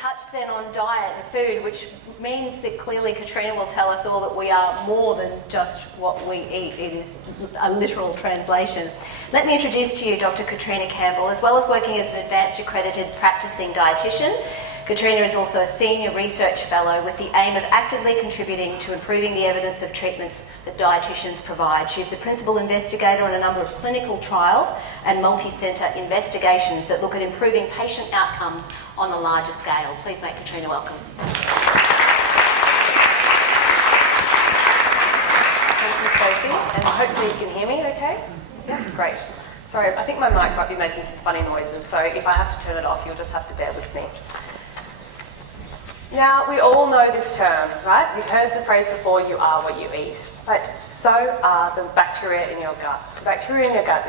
touched then on diet and food, which means that clearly Katrina will tell us all that we are more than just what we eat. It is a literal translation. Let me introduce to you Dr. Katrina Cambell. As well as working as an advanced accredited practicing dietitian, Katrina is also a senior research fellow with the aim of actively contributing to improving the evidence of treatments that dietitians provide. She's the principal investigator on a number of clinical trials and multi-centre investigations that look at improving patient outcomes on a larger scale. Please make Katrina welcome. Thank you, Sophie, and hopefully you can hear me okay? That's great. Sorry, I think my mic might be making some funny noises, so if I have to turn it off, you'll just have to bear with me. Now, we all know this term, right? You've heard the phrase before, you are what you eat. But so are the bacteria in your gut. The bacteria in your gut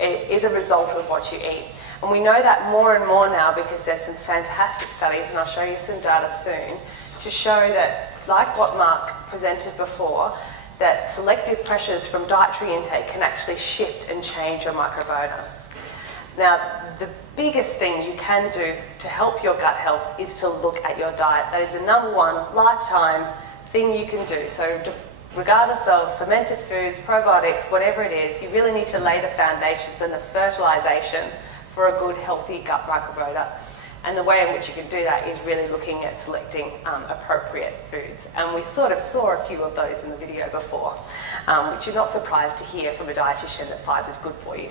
is a result of what you eat. And we know that more and more now because there's some fantastic studies, and I'll show you some data soon, to show that, like what Mark presented before, that selective pressures from dietary intake can actually shift and change your microbiota. Now, the biggest thing you can do to help your gut health is to look at your diet. That is the number one lifetime thing you can do. So regardless of fermented foods, probiotics, whatever it is, you really need to lay the foundations and the fertilisation for a good, healthy gut microbiota. And the way in which you can do that is really looking at selecting appropriate foods. And we sort of saw a few of those in the video before, which you're not surprised to hear from a dietitian that fibre is good for you.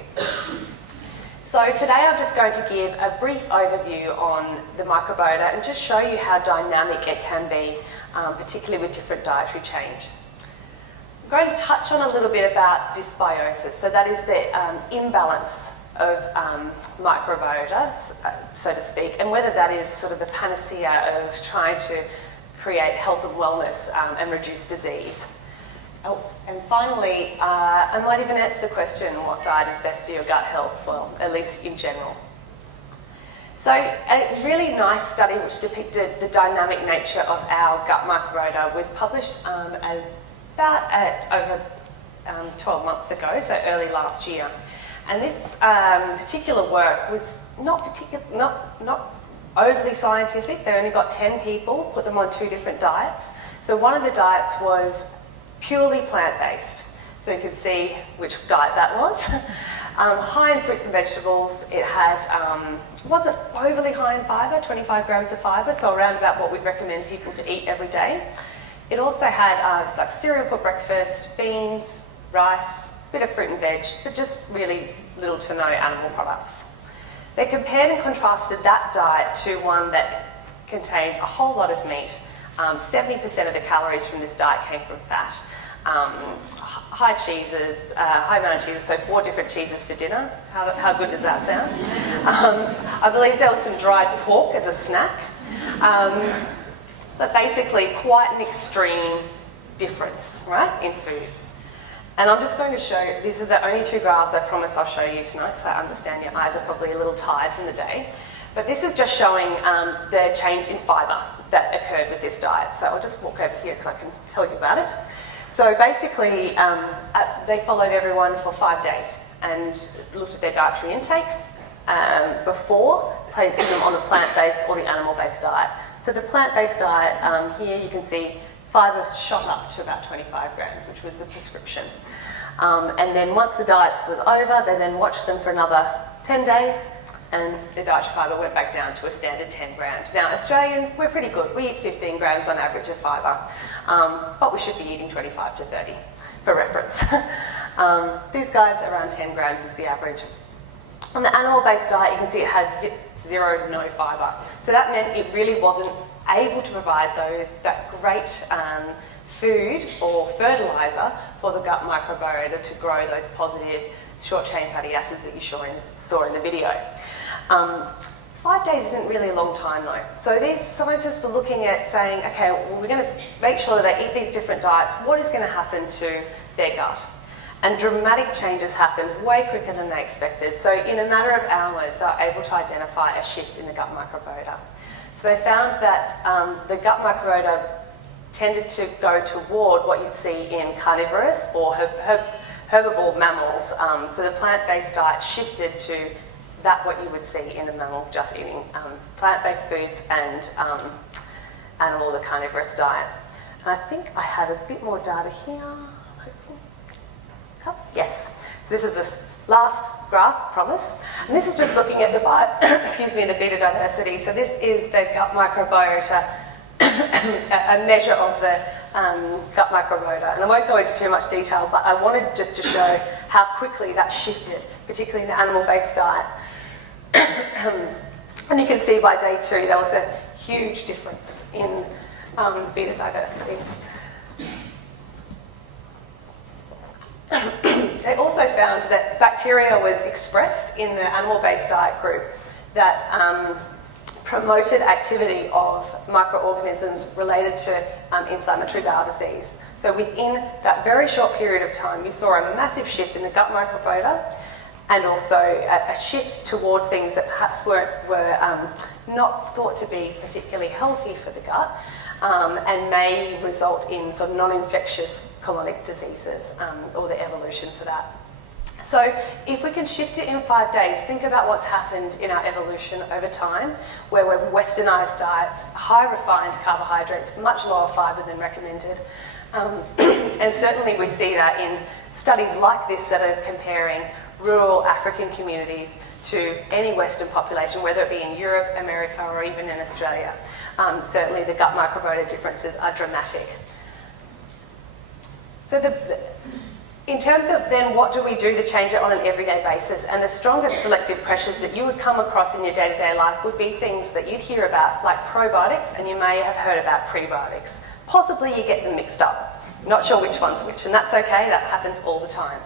So today I'm just going to give a brief overview on the microbiota and just show you how dynamic it can be, particularly with different dietary change. I'm going to touch on a little bit about dysbiosis. So that is the imbalance of microbiota, so to speak, and whether that is sort of the panacea of trying to create health and wellness and reduce disease. Oh, and finally, I might even answer the question, what diet is best for your gut health? Well, at least in general. So a really nice study which depicted the dynamic nature of our gut microbiota was published over 12 months ago, so early last year. And this particular work was not overly scientific. They only got 10 people, put them on 2 different diets. So one of the diets was purely plant-based. So you can see which diet that was. High in fruits and vegetables. It had wasn't overly high in fibre, 25 grams of fibre, so around about what we'd recommend people to eat every day. It also had like cereal for breakfast, beans, rice, bit of fruit and veg, but just really little to no animal products. They compared and contrasted that diet to one that contained a whole lot of meat. 70% of the calories from this diet came from fat. High cheeses, high amount of cheeses, so 4 different cheeses for dinner. How good does that sound? I believe there was some dried pork as a snack. But basically quite an extreme difference, right, in food. And I'm just going to show, these are the only 2 graphs I promise I'll show you tonight, so I understand your eyes are probably a little tired from the day. But this is just showing the change in fibre that occurred with this diet. So I'll just walk over here so I can tell you about it. So basically, they followed everyone for 5 days and looked at their dietary intake before placing them on the plant-based or the animal-based diet. So the plant-based diet, here you can see fibre shot up to about 25 grams, which was the prescription. And then once the diet was over, they then watched them for another 10 days, and the dietary fibre went back down to a standard 10 grams. Now, Australians, we're pretty good. We eat 15 grams on average of fibre, but we should be eating 25 to 30, for reference. These guys, around 10 grams is the average. On the animal-based diet, you can see it had 0 to no fibre. So that meant it really wasn't able to provide that great food or fertiliser for the gut microbiota to grow those positive short-chain fatty acids that you saw in the video. 5 days isn't really a long time though. So these scientists were looking at saying, okay, well, we're going to make sure that they eat these different diets. What is going to happen to their gut? And dramatic changes happened way quicker than they expected. So in a matter of hours, they were able to identify a shift in the gut microbiota. So they found that the gut microbiota tended to go toward what you'd see in carnivorous or herbivore mammals. So the plant-based diet shifted to that what you would see in a mammal just eating plant-based foods and animal, the carnivorous diet. And I think I have a bit more data here. Yes. So this is the last graph, promise. And this is just looking at the the beta diversity. So this is the gut microbiota, a measure of the gut microbiota. And I won't go into too much detail, but I wanted just to show how quickly that shifted, particularly in the animal-based diet. And you can see by day 2 there was a huge difference in beta diversity. They also found that bacteria was expressed in the animal-based diet group that promoted activity of microorganisms related to inflammatory bowel disease. So within that very short period of time, you saw a massive shift in the gut microbiota and also a shift toward things that perhaps were not thought to be particularly healthy for the gut and may result in sort of non-infectious colonic diseases or the evolution for that. So if we can shift it in 5 days, think about what's happened in our evolution over time, where we've westernised diets, high refined carbohydrates, much lower fibre than recommended. And certainly we see that in studies like this that are comparing rural African communities to any Western population, whether it be in Europe, America, or even in Australia. Certainly the gut microbiota differences are dramatic. So in terms of then what do we do to change it on an everyday basis, and the strongest selective pressures that you would come across in your day-to-day life would be things that you'd hear about, like probiotics, and you may have heard about prebiotics. Possibly you get them mixed up. Not sure which one's which, and that's okay, that happens all the time.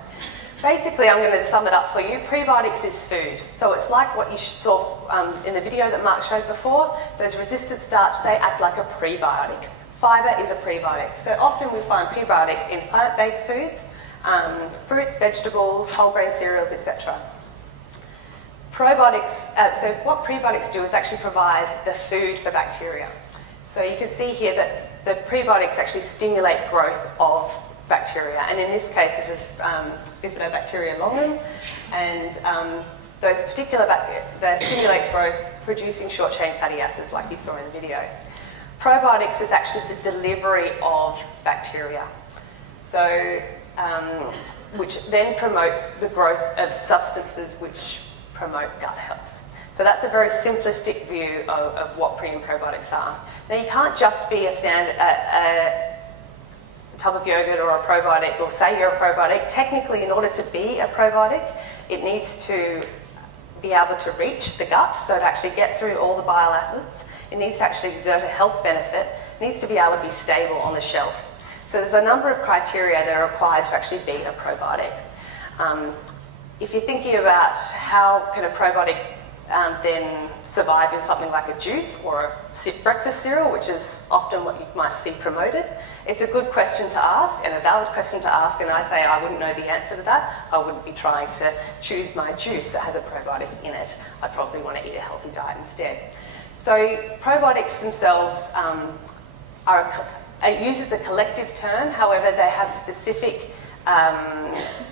Basically, I'm going to sum it up for you. Prebiotics is food. So it's like what you saw in the video that Mark showed before. Those resistant starch, they act like a prebiotic. Fibre is a prebiotic. So often we find prebiotics in plant-based foods, fruits, vegetables, whole grain cereals, etc. Probiotics, so what prebiotics do is actually provide the food for bacteria. So you can see here that the prebiotics actually stimulate growth of bacteria, and in this case this is Bifidobacteria longum, and those particular bacteria, they stimulate growth producing short-chain fatty acids like you saw in the video. Probiotics is actually the delivery of bacteria, so which then promotes the growth of substances which promote gut health. So that's a very simplistic view of what pre and probiotics are. Now you can't just be a tub of yogurt or a probiotic, or say you're a probiotic. Technically, in order to be a probiotic, it needs to be able to reach the gut, so to actually get through all the bile acids. It needs to actually exert a health benefit. It needs to be able to be stable on the shelf. So there's a number of criteria that are required to actually be a probiotic. If you're thinking about how can a probiotic then survive in something like a juice or a breakfast cereal, which is often what you might see promoted, it's a good question to ask and a valid question to ask, and I say I wouldn't know the answer to that. I wouldn't be trying to choose my juice that has a probiotic in it. I'd probably want to eat a healthy diet instead. So probiotics themselves it uses a collective term, however they have specific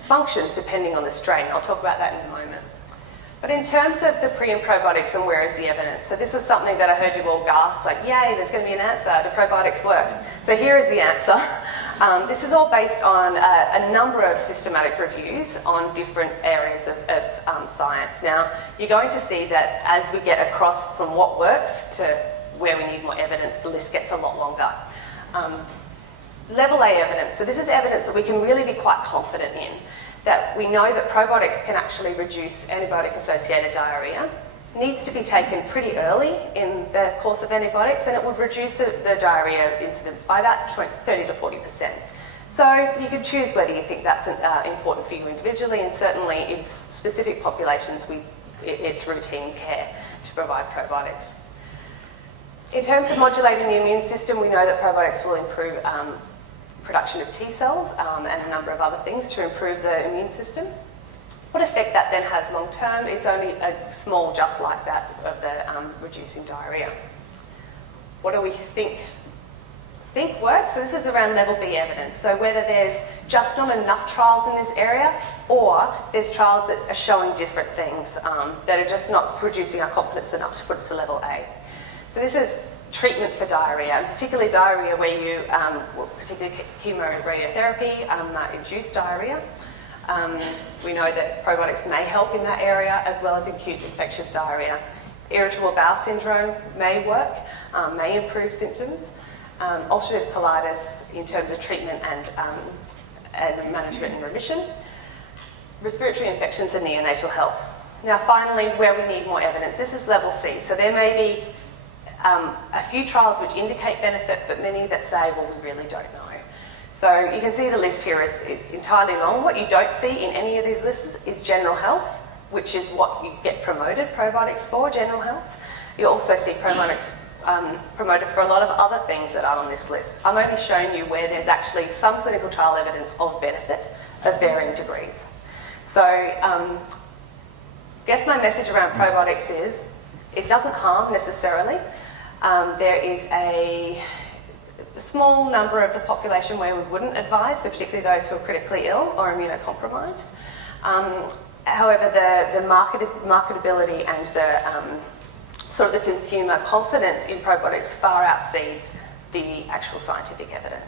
functions depending on the strain. I'll talk about that in a moment. But in terms of the pre and probiotics and where is the evidence, so this is something that I heard you all gasp, like, yay, there's going to be an answer, do probiotics work? So here is the answer. This is all based on a number of systematic reviews on different areas of science. Now, you're going to see that as we get across from what works to where we need more evidence, the list gets a lot longer. Level A evidence, so this is evidence that we can really be quite confident in, that we know that probiotics can actually reduce antibiotic-associated diarrhea. Needs to be taken pretty early in the course of antibiotics, and it would reduce the diarrhea incidence by about 30 to 40%. So you can choose whether you think that's important for you individually, and certainly in specific populations, it's routine care to provide probiotics. In terms of modulating the immune system, we know that probiotics will improve production of T cells and a number of other things to improve the immune system. What effect that then has long term is only a small just like that of the reducing diarrhea. What do we think think works. So this is around level B evidence. So whether there's just not enough trials in this area, or there's trials that are showing different things that are just not producing our confidence enough to put it to level A. So this is treatment for diarrhea, and particularly diarrhea where you, particularly chemoradiotherapy, induce diarrhea. We know that probiotics may help in that area, as well as acute infectious diarrhea. Irritable bowel syndrome may work, may improve symptoms. Ulcerative colitis in terms of treatment and management and remission. Respiratory infections and neonatal health. Now finally, where we need more evidence, this is level C. So there may be a few trials which indicate benefit, but many that say, well, we really don't know. So you can see the list here is entirely long. What you don't see in any of these lists is general health, which is what you get promoted probiotics for, general health. You also see probiotics promoted for a lot of other things that are on this list. I'm only showing you where there's actually some clinical trial evidence of benefit of varying degrees. So I guess my message around probiotics is it doesn't harm necessarily. There is a small number of the population where we wouldn't advise, so particularly those who are critically ill or immunocompromised. However, the marketability and the sort of the consumer confidence in probiotics far exceeds the actual scientific evidence.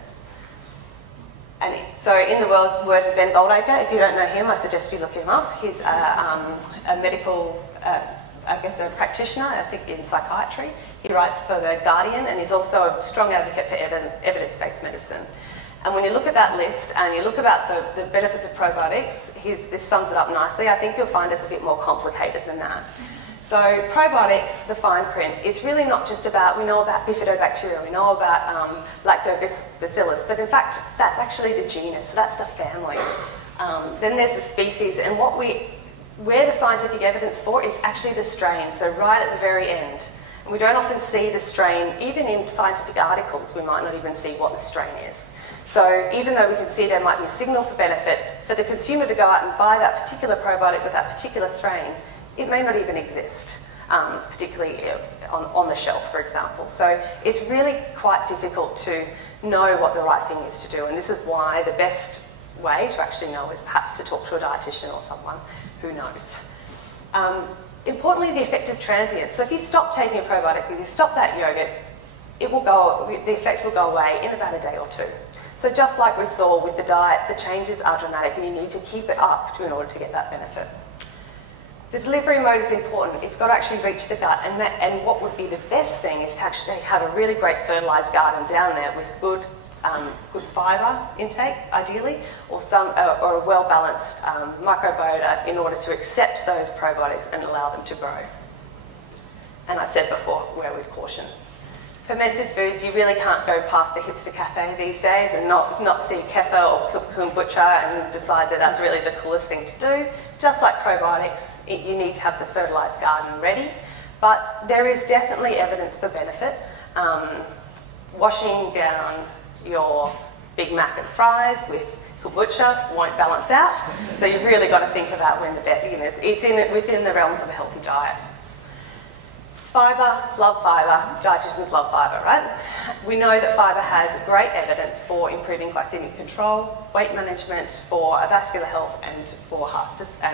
And so in the words of Ben Goldacre, if you don't know him, I suggest you look him up. He's a medical, a practitioner, I think in psychiatry. He writes for The Guardian, and he's also a strong advocate for evidence-based medicine. And when you look at that list and you look about the benefits of probiotics, this sums it up nicely. I think you'll find it's a bit more complicated than that. So probiotics, the fine print, it's really not just about, we know about bifidobacteria, we know about lactobacillus, but in fact, that's actually the genus, so that's the family. Then there's the species, and where the scientific evidence for is actually the strain, so right at the very end. And we don't often see the strain, even in scientific articles, we might not even see what the strain is. So even though we can see there might be a signal for benefit, for the consumer to go out and buy that particular probiotic with that particular strain, it may not even exist, particularly on the shelf, for example. So it's really quite difficult to know what the right thing is to do, and this is why the best way to actually know is perhaps to talk to a dietitian or someone who knows. Importantly, the effect is transient. So if you stop taking a probiotic, if you stop that yogurt, the effect will go away in about a day or two. So just like we saw with the diet, the changes are dramatic and you need to keep it up in order to get that benefit. The delivery mode is important. It's got to actually reach the gut, and what would be the best thing is to actually have a really great fertilised garden down there with good fibre intake, ideally, or a well-balanced microbiota in order to accept those probiotics and allow them to grow. And I said before, where we'd caution. Fermented foods, you really can't go past a hipster cafe these days and not see kefir or kombucha and decide that that's really the coolest thing to do. Just like probiotics, you need to have the fertilised garden ready, but there is definitely evidence for benefit. Washing down your Big Mac and fries with kombucha won't balance out, so you've really got to think about when it's within the realms of a healthy diet. Fibre, love fibre, dietitians love fibre, right? We know that fibre has great evidence for improving glycemic control, weight management, for vascular health, and for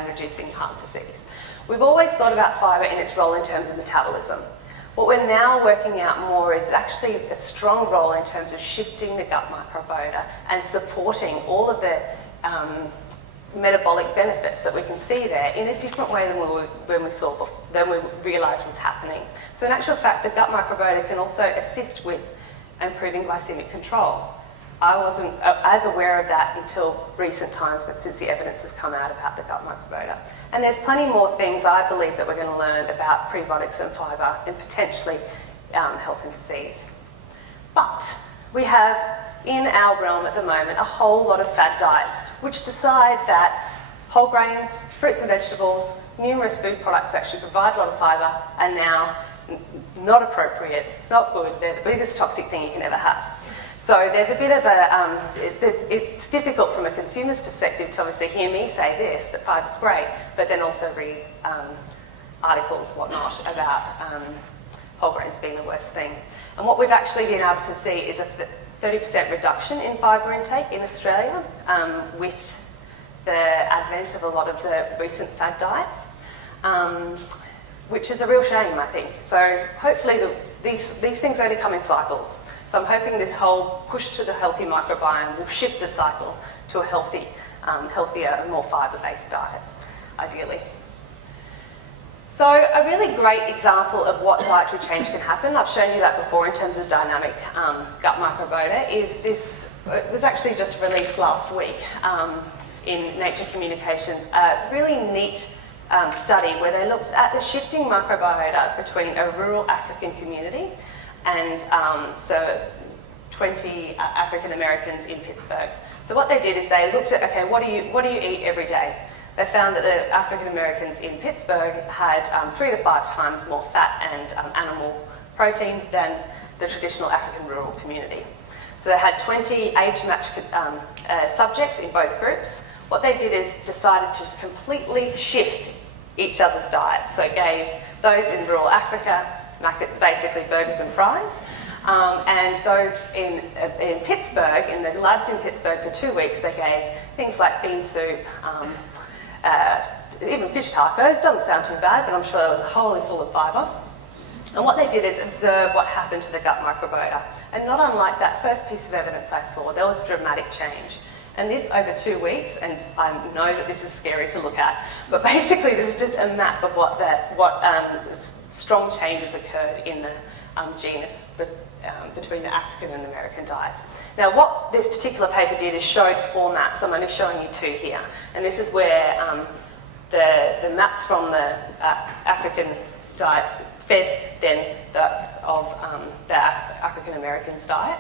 reducing heart disease. We've always thought about fibre in its role in terms of metabolism. What we're now working out more is actually a strong role in terms of shifting the gut microbiota and supporting all of the metabolic benefits that we can see there in a different way than we realised was happening. So in actual fact, the gut microbiota can also assist with improving glycemic control. I wasn't as aware of that until recent times, but since the evidence has come out about the gut microbiota. And there's plenty more things I believe that we're going to learn about prebiotics and fibre and potentially health and disease. But we have in our realm at the moment a whole lot of fad diets which decide that whole grains, fruits and vegetables, numerous food products that actually provide a lot of fibre are now not appropriate, not good, they're the biggest toxic thing you can ever have. So there's a bit of it's difficult from a consumer's perspective to obviously hear me say this, that fibre's great, but then also read articles, whatnot, about whole grains being the worst thing. And what we've actually been able to see is a 30% reduction in fibre intake in Australia with the advent of a lot of the recent fad diets, which is a real shame, I think. So hopefully these things only come in cycles. So I'm hoping this whole push to the healthy microbiome will shift the cycle to a healthy, healthier and more fibre-based diet, ideally. So a really great example of what dietary change can happen, I've shown you that before in terms of dynamic gut microbiota, is this. It was actually just released last week in Nature Communications, a really neat study where they looked at the shifting microbiota between a rural African community and 20 African Americans in Pittsburgh. So what they did is they looked at, okay, what do you eat every day? They found that the African Americans in Pittsburgh had 3 to 5 times more fat and animal protein than the traditional African rural community. So they had 20 age-matched subjects in both groups. What they did is decided to completely shift each other's diet. So it gave those in rural Africa basically burgers and fries, and those in Pittsburgh, in the labs in Pittsburgh for 2 weeks, they gave things like bean soup, even fish tacos. Doesn't sound too bad, but I'm sure it was wholly full of fibre. And what they did is observe what happened to the gut microbiota. And not unlike that first piece of evidence I saw, there was a dramatic change. And this over 2 weeks, and I know that this is scary to look at, but basically this is just a map of what strong changes occurred in the genus between the African and American diets. Now what this particular paper did is showed 4 maps. I'm only showing you 2 here. And this is where the maps from the African diet fed then the African American's diet,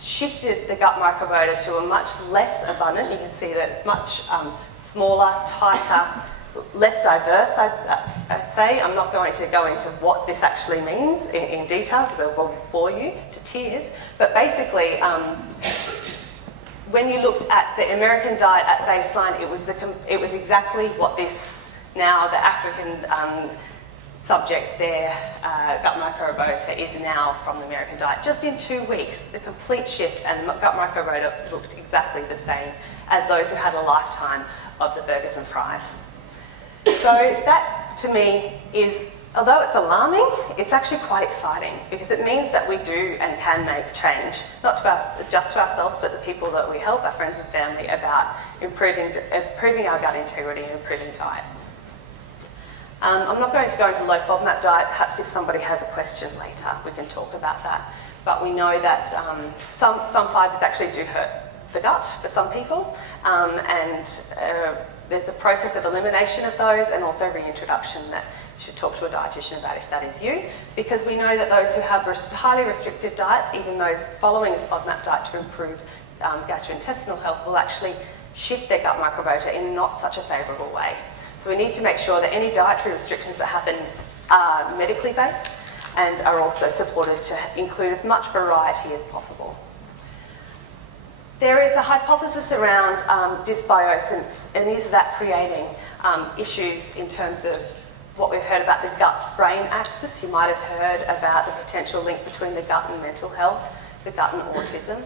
shifted the gut microbiota to a much less abundant. You can see that it's much smaller, tighter, less diverse, I'd say. I'm not going to go into what this actually means in detail because it will bore you to tears. But basically, when you looked at the American diet at baseline, it was exactly what this now the African subjects, their gut microbiota is now from the American diet. Just in 2 weeks, the complete shift, and gut microbiota looked exactly the same as those who had a lifetime of the burgers and fries. So that, to me, is, although it's alarming, it's actually quite exciting because it means that we do and can make change, not just to ourselves, but the people that we help, our friends and family, about improving our gut integrity and improving diet. I'm not going to go into low FODMAP diet. Perhaps if somebody has a question later, we can talk about that. But we know that some fibres actually do hurt the gut for some people, and there's a process of elimination of those and also reintroduction that you should talk to a dietitian about if that is you, because we know that those who have highly restrictive diets, even those following a FODMAP diet to improve gastrointestinal health, will actually shift their gut microbiota in not such a favourable way. So we need to make sure that any dietary restrictions that happen are medically based and are also supported to include as much variety as possible. There is a hypothesis around dysbiosis, and is that creating issues in terms of what we've heard about the gut-brain axis. You might have heard about the potential link between the gut and mental health, the gut and autism.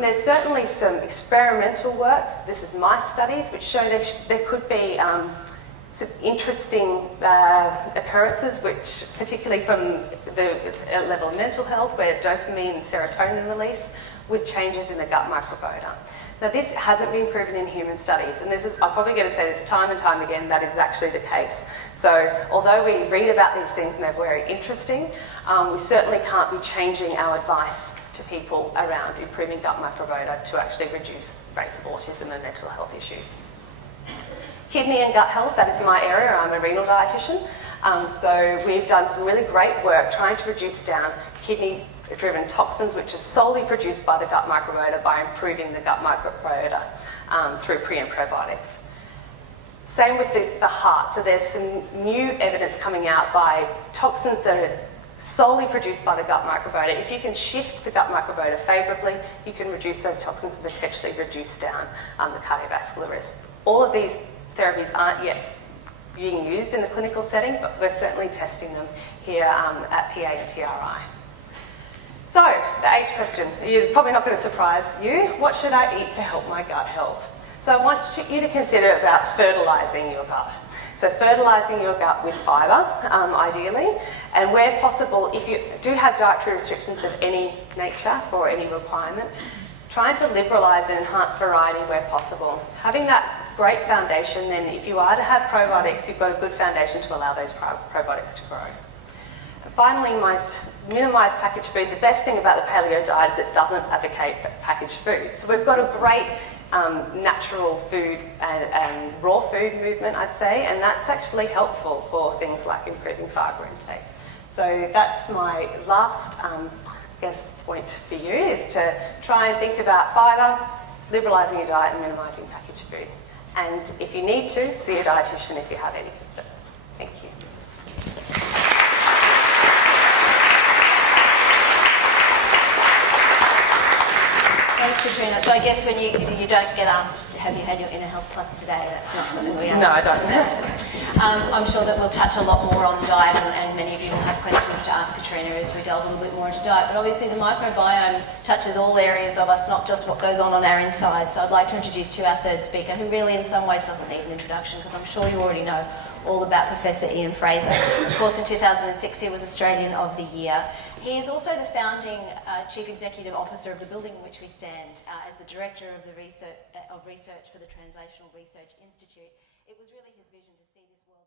There's certainly some experimental work, this is mice studies, which show there could be some interesting occurrences, which particularly from the level of mental health, where dopamine and serotonin release, with changes in the gut microbiota. Now this hasn't been proven in human studies, and this is, I'm probably going to say this time and time again, that is actually the case. So although we read about these things and they're very interesting, we certainly can't be changing our advice to people around improving gut microbiota to actually reduce rates of autism and mental health issues. Kidney and gut health, that is my area. I'm a renal dietitian. So we've done some really great work trying to reduce down kidney-driven toxins, which are solely produced by the gut microbiota, by improving the gut microbiota through pre and probiotics. Same with the heart. So there's some new evidence coming out by toxins that are solely produced by the gut microbiota. If you can shift the gut microbiota favourably, you can reduce those toxins and potentially reduce down the cardiovascular risk. All of these therapies aren't yet being used in the clinical setting, but we're certainly testing them here at PA and TRI. So, the age question. You're probably not going to surprise you. What should I eat to help my gut health? So I want you to consider about fertilising your gut. So fertilising your gut with fibre, ideally, and where possible, if you do have dietary restrictions of any nature or any requirement, trying to liberalise and enhance variety where possible. Having that great foundation, then if you are to have probiotics, you've got a good foundation to allow those probiotics to grow. And finally, minimise packaged food. The best thing about the paleo diet is it doesn't advocate packaged food. So we've got a great natural food and raw food movement, I'd say, and that's actually helpful for things like improving fibre intake. So that's my last point for you, is to try and think about fibre, liberalising your diet and minimising packaged food. And if you need to, see a dietitian if you have any concerns. Thank you. Thanks, Katrina. So I guess when you don't get asked, have you had your Inner Health Plus today? That's not something we ask. No, I don't. I'm sure that we'll touch a lot more on diet, and many of you will have questions to ask Katrina as we delve a little bit more into diet. But obviously the microbiome touches all areas of us, not just what goes on our inside. So I'd like to introduce to you our third speaker, who really in some ways doesn't need an introduction, because I'm sure you already know all about Professor Ian Fraser. Of course, in 2006 he was Australian of the Year. He is also the founding Chief Executive Officer of the building in which we stand, as the Director of the research for the Translational Research Institute. It was really his vision to see this world